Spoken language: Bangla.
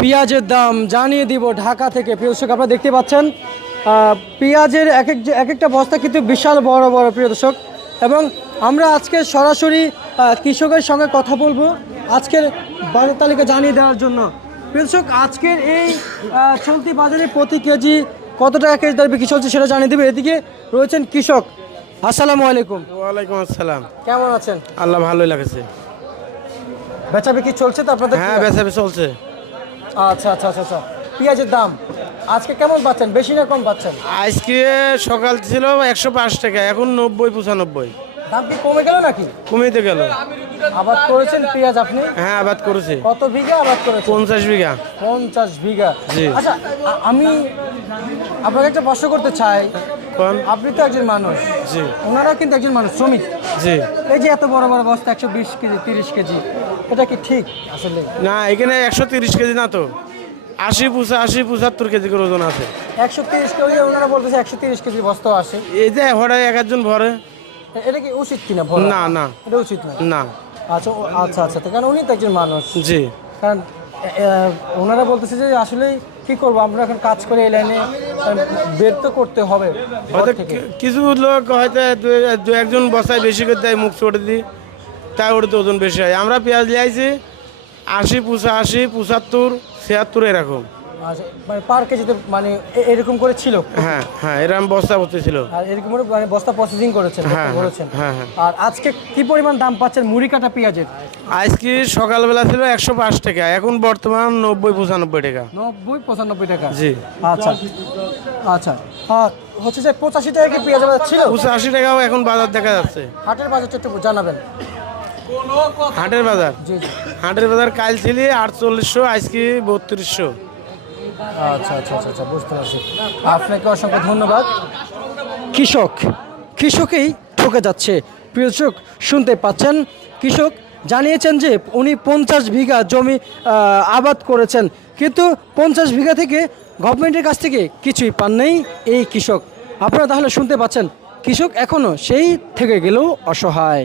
পেঁয়াজের দাম জানিয়ে দিব ঢাকা থেকে। প্রিয় দর্শক আপনারা দেখতে পাচ্ছেন পেঁয়াজের এক এক এক একটা বস্তা কিন্তু বিশাল বড় বড় প্রিয় দর্শক। এবং আমরা আজকে সরাসরি কৃষকের সঙ্গে কথা বলব আজকের বাজার তালিকা জানিয়ে দেওয়ার জন্য। প্রিয় দর্শক আজকের এই চলতি বাজারে প্রতি কেজি কত টাকা কেজি দর বিক্রি চলছে সেটা জানিয়ে দেবে। এদিকে রয়েছেন কৃষক। আসসালামু আলাইকুম। ওয়ালাইকুম আসসালাম। কেমন আছেন? আল্লাহ ভালোই লাগছে। বেচা বিক্রি চলছে তো আপনাদের হ্যাঁ বেচা বেচা চলছে। আচ্ছা আচ্ছা আচ্ছা আচ্ছা। পেঁয়াজের দাম আজকে কেমন পাচ্ছেন? বেশি না কম পাচ্ছেন? আজকে সকাল ছিল একশো পাঁচ টাকা এখন নব্বই পঁচানব্বই। দাম কি কমে গেল নাকি? কমিতে গেল। আবাদ করেছেন পেঁয়াজ আপনি? হ্যাঁ আবাদ করেছি। কত বিঘা আবাদ করেছেন? পঞ্চাশ বিঘা। পঞ্চাশ বিঘা। জি। আচ্ছা আ- আমি আপনাকে একটা প্রশ্ন করতে চাই। কোন? আপনি তো একজন মানুষ। জি। ওনারা কিন্তু একজন মানুষ শ্রমিক। জি। এই যে এত বড় বড় বস্তা একশো বিশ কেজি তিরিশ কেজি এটা কি ঠিক আসলে? না এখানে একশো তিরিশ কেজি না তো। আশি পুষা আশি পঁচাত্তর কেজি করে ওজন আছে। একশো তিরিশ কেজি ওনারা বলতেছে একশো তিরিশ কেজি বস্তা আসে এই যে হঠাৎ এক একজন ভরে। এটা কি উচিত কিনা? না না। এটা উচিত না? না। আচ্ছা আচ্ছা আচ্ছা। কারণ উনি তো একজন মানুষ। জি। কারণ ওনারা বলতেছে যে আসলে কি করব? আমরা এখন কাজ করে এই লাইনে বের তো করতে হবে হয়তো কিছু লোক হয়তো দু- একজন বসায় বেশি করে দেয় মুখ ছড়ে দিই তাই ওটা তো ওজন বেশি হয়। আমরা পেঁয়াজ লিয়াইছি আশি পুষা আশি পঁচাত্তর ছিয়াত্তর এরকম। মানে পার কেজিতে মানে এরকম করে ছিল? হ্যাঁ হ্যাঁ এরকম বস্তা ভর্তি ছিল। আর এরকম করে মানে বস্তা প্রসেসিং করেছেন বস্তা হ্যাঁ, হ্যাঁ, হ্যাঁ। আর আজকে কি পরিমাণ দাম পাচ্ছেন মুড়ি কাটা পেঁয়াজের? আজকে সকালবেলা ছিল একশো পাঁচ টাকা এখন বর্তমান নব্বই পঁচানব্বই টাকা। নব্বই পঁচানব্বই টাকা? জি। আচ্ছা আচ্ছা। হচ্ছে যে পঁচাশি টাকা কি পেঁয়াজ বাজার ছিল? পঁচাশি টাকাও এখন বাজার দেখা যাচ্ছে। হাটের বাজারটা একটু জানাবেন। হাটের বাজার? হাটের বাজার কাল ছিল আটচল্লিশশো আজকে বত্রিশশো। আচ্ছা আচ্ছা আচ্ছা আচ্ছা বুঝতে পারছি। আপনাকে অসংখ্য ধন্যবাদ। কৃষক, কৃষকেই ঠকে যাচ্ছে। প্রিয় শুনতে পাচ্ছেন? কৃষক জানিয়েছেন যে উনি পঞ্চাশ বিঘা জমি আবাদ করেছেন। কিন্তু পঞ্চাশ বিঘা থেকে গভর্নমেন্টের কাছ থেকে কিছুই পান নেই এই কৃষক। আপনারা তাহলে শুনতে পাচ্ছেন, কৃষক এখনও সেই থেকে গেলেও অসহায়।